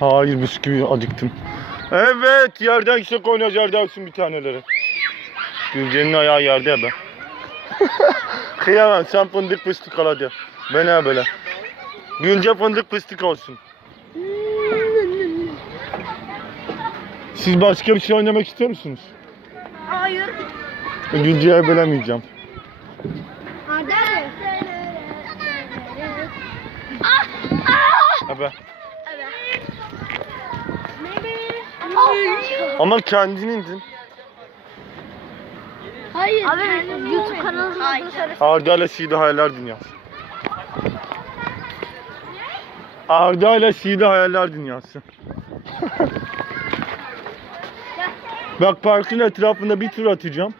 Hayır bisküvi acıktım. Evet yerden yüksek oynayacağız dersin bir taneleri. Gülce'nin ayağı yerde ya be. Kıyamam sen fındık fıstık al hadi. Ben ne böyle. Gülce fındık fıstık olsun. Siz başka bir şey oynamak istiyor musunuz? Hayır. Gülce'ye bölemeyeceğim. Arda abi. Ah! Ah! Abi. Evet. Ama kendin indin. Hayır. Abi YouTube kanalının adını söyle. Arda ile Sida Hayaller Dünyası. Arda ile Sida Hayaller Dünyası. Bak parkın etrafında bir tur atacağım.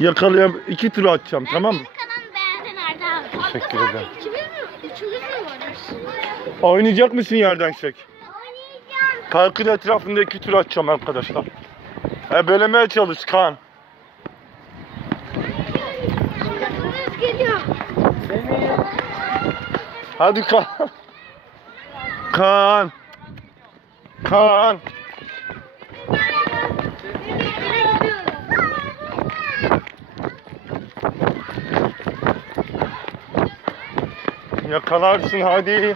Yakalayam iki tur atacağım tamam mı? Kanalımı beğendin Arda abi. Teşekkür ederim. Oynayacak mısın yerden çek? Parkın etrafında iki tur atacağım arkadaşlar. E bölemeye çalış geliyor. Hadi Kaan. Kaan. Kaan. Yakalarsın hadi.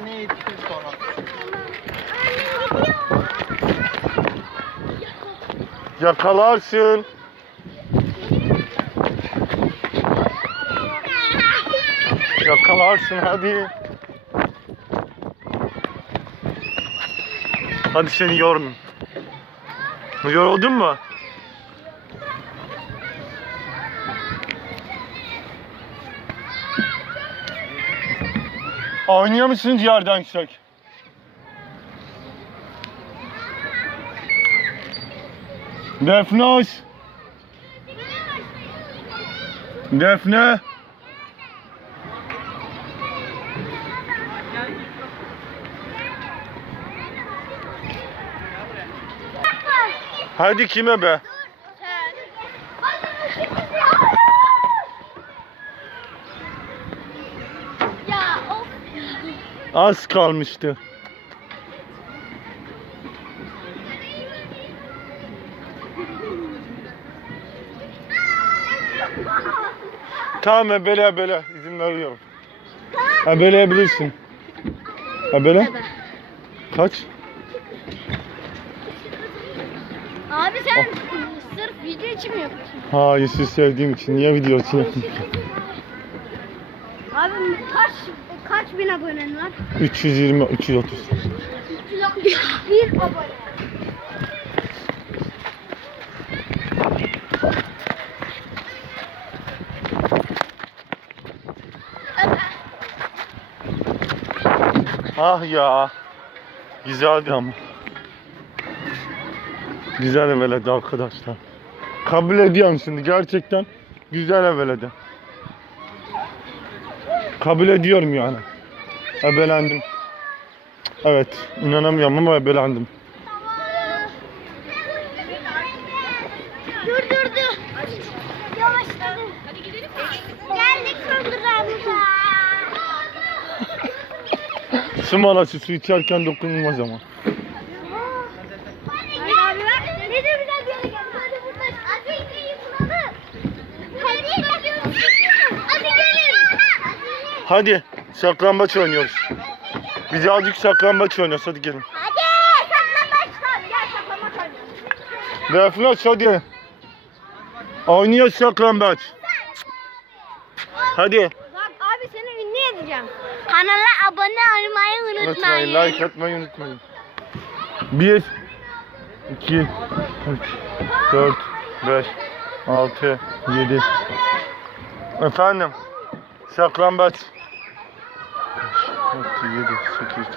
Anneye yetişir sonra. Yakalarsın. Yakalarsın hadi. Hadi seni yormayayım. Yoruldun mu? Oynuyor musunuz yerden yüksek? Defne. Defne. Hadi kime be? Az kalmıştı. Tamam ebele ebele izin veriyorum. Ebeleyebilirsin. Ebele? Kaç? Abi sen sırf video için mi yapıyorsun? Hayır siz sevdiğim için. Niye video için yapayım? Abi kaç kaç bin abonen var? 320, 330. bir abone. Ah ya. Güzeldi ama. Güzel eveledi arkadaşlar. Kabul ediyorum şimdi gerçekten. Güzel eveledi. Kabul ediyorum yani. Ebelendim. Evet. inanamıyorum ama ebelendim. Dur dur dur. Yavaşladı. Hadi gidelim. Geldik. Su molası su içerken dokunulmaz ama. Hadi abi bak. Ne de güzel bir yere geldik. Hadi buradayız. Hadi iyiyi bulalım. Hadi. Hadi gelin. Hadi saklambaç oynuyoruz. Biz azıcık saklambaç oynuyoruz hadi gelin. Hadi. Saklambaç. Gel saklambaç oynayalım. Deflaş hadi. Oynuyoruz saklambaç. Hadi. Abi seni ünlü edeceğim. Kanala abone olmayı Unutmayın, like atmayı unutmayın. 1 2 3 4 5 6 7 Efendim. Saklambaç. 6 7 8 9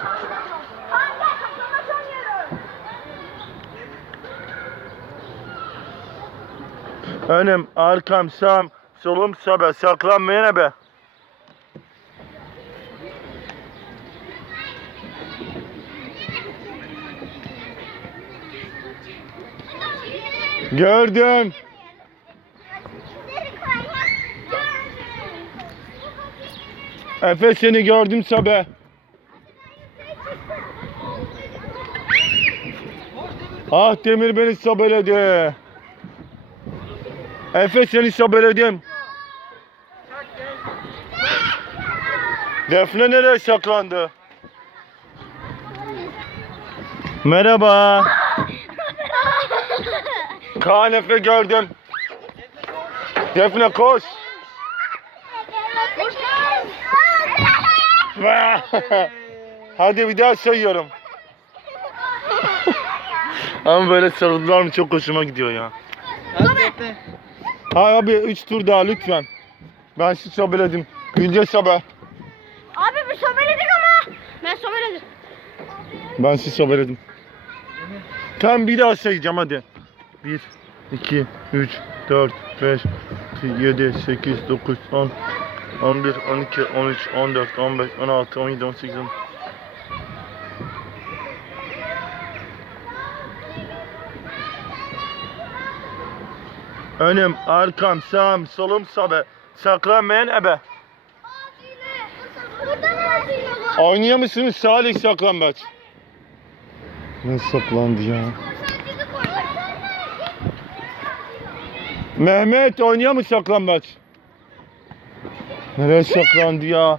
Önüm, arkam, sağım, solum, sobe. Saklanmayın be. Gördüm. Efe seni gördüm Sabe. Ah Demir beni sabeledi. Efe seni sabeledim. Defne nereye saklandı? Merhaba. Kaan Efe gördüm. Defne koş. Hadi bir daha sayıyorum. Ama böyle sarıldılar mı çok hoşuma gidiyor ya. Hadi Defne. Ha abi 3 tur daha lütfen. Ben sizi sobeledim. Gülce sobe. Abi bir sobeledik ama. Ben sobeledim. Ben sizi sobeledim. Tamam bir daha sayacağım hadi. 1, 2, 3, 4, 5, 7, 8, 9, 10, 11, 12, 13, 14, 15, 16, 17, 18, 19. Önüm, arkam, sağım, solum, sabe. Saklanmayan ebe. Oynuyor musunuz Salih saklambaç? Ne saklandı ya? Mehmet oynuyor mu saklambaç? Nereye saklandı ya?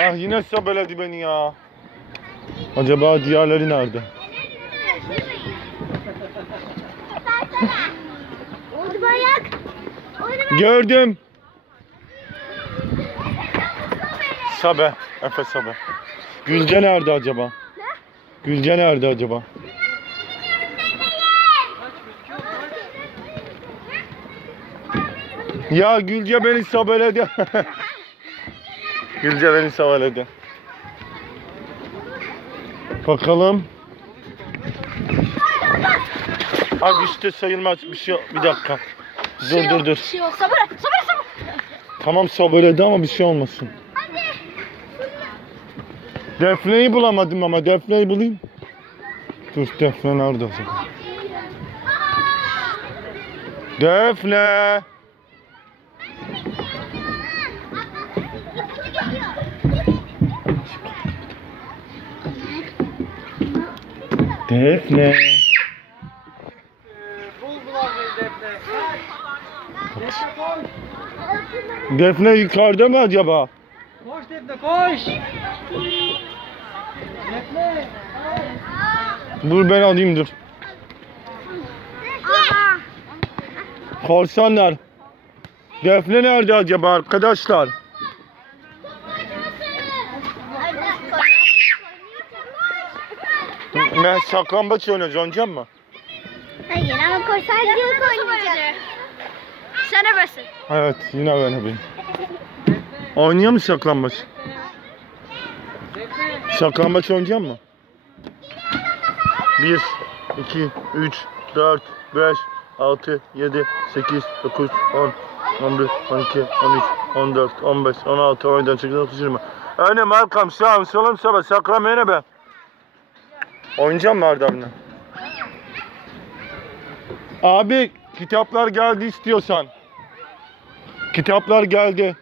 Ah yine sobeledi beni ya. Acaba diğerleri nerede? Gördüm. Sabe. Efe Sabe. Gülce nerede acaba? Gülce nerede acaba? Ya Gülce beni sabeledi. Gülce beni sabeledi. Bakalım. Hadi işte sayılmaz bir şey bir dakika. Dur dur dur. şey yok. Sabır, sabır, sabır. Tamam sabırladı ama bir şey olmasın. Defne'yi bulamadım ama Defne'yi bulayım. Dur Defne nerede acaba? Defne! Defne! Buldular beni Defne. Defne yukarıda mı acaba? Koş Defne koş. Defne. Dur ben alayım dur. Korsanlar. Defne nerede acaba arkadaşlar? Ben saklambaç oynayacağım oynayacağım mı? Hayır ama korsancılık oynayacak. Sen ebesin. Evet yine ben yapayım. Oynuyor mu saklambaç? Saklambaç oynayacağım mı? 1, 2, 3, 4, 5, 6, 7, 8, 9, 10, 11, 12, 13, 14, 15, 16, 17, 18, 19, 20. Önüm, arkam, sağım, solum, soba. Saklamaya ne be? Oynayacağım mı Arda abine? Abi kitaplar geldi istiyorsan. Kitaplar geldi.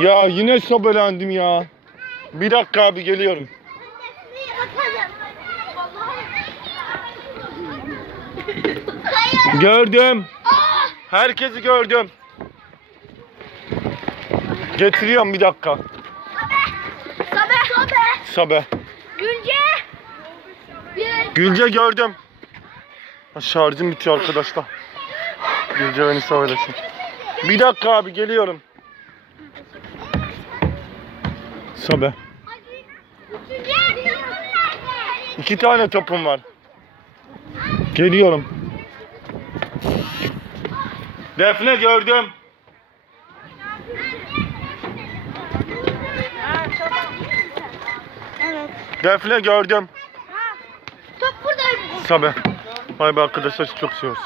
Ya yine sobelendim ya. Bir dakika abi geliyorum. Gördüm. Herkesi gördüm. Getiriyorum bir dakika. Sabe. Sabe. Sabe. Gülce. Gülce gördüm. Şarjım bitiyor arkadaşlar. Gülce beni sabelesin. Bir dakika abi geliyorum. Sabe. İki tane topum var. Geliyorum. Defne gördüm. Defne gördüm. Top buradaymış. Sabe. Bay bay arkadaşlar çok seviyoruz.